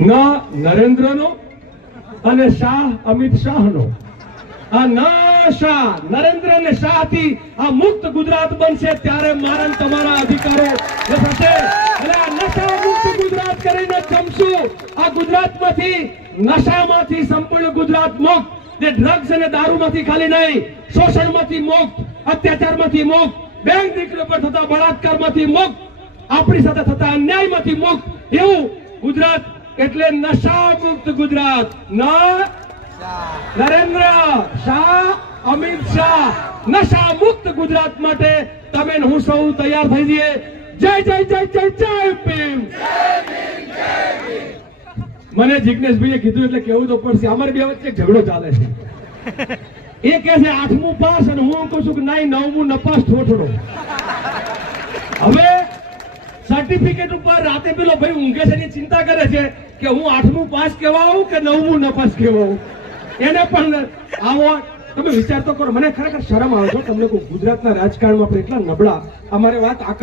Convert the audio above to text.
ન નરેન્દ્રનો અને શાહ અમિત શાહનો. આ ન શાહ નરેન્દ્ર અને શાહ થી આ મુક્ત ગુજરાત બનશે ત્યારે મારા ને તમારા અધિકારો થશે. એટલે આ નશા મુક્ત ગુજરાત કરીને જમશું. આ ગુજરાતમાંથી નશામાંથી સંપૂર્ણ ગુજરાત મુક્ત. જે ડ્રગ્સ અને દારૂમાંથી ખાલી નહીં, શોષણમાંથી મુક્ત, અત્યાચારમાંથી મુક્ત, બેંક દીકરી પર થતા બળાત્કારમાંથી મુક્ત, આપણી સાથે થતા અન્યાયમાંથી મુક્ત એવું ગુજરાત. એટલે નશા મુક્ત ગુજરાત. નરેન્દ્ર શાહ અમિત શાહ નશા મુક્ત ગુજરાત માટે તમે હું સૌ તૈયાર થઈ જઈએ. જય જય જય જય જય ભીમ. મને જિગ્નેશભાઈએ કીધું એટલે કેવું તો પડશે. અમારી બે વચ્ચે ઝઘડો ચાલે છે. એ કહે છે 8મું પાસ અને હું કહું છું કે નહીં 9મું નપાસ થોડો. હવે સર્ટિફિકેટ ઉપર રાતે પેલો ભાઈ ઊંઘે છે એની ચિંતા કરે છે કે હું 8મું પાસ કહેવાઉં કે 9મું નપાસ કહેવાઉં. એને પણ આવો તમે વિચાર તો કરો. મને ખરેખર શરમ આવે છે તમને. ગુજરાતના રાજકારણમાં આપણે એટલા નબળા. અમારે વાત આક્રમક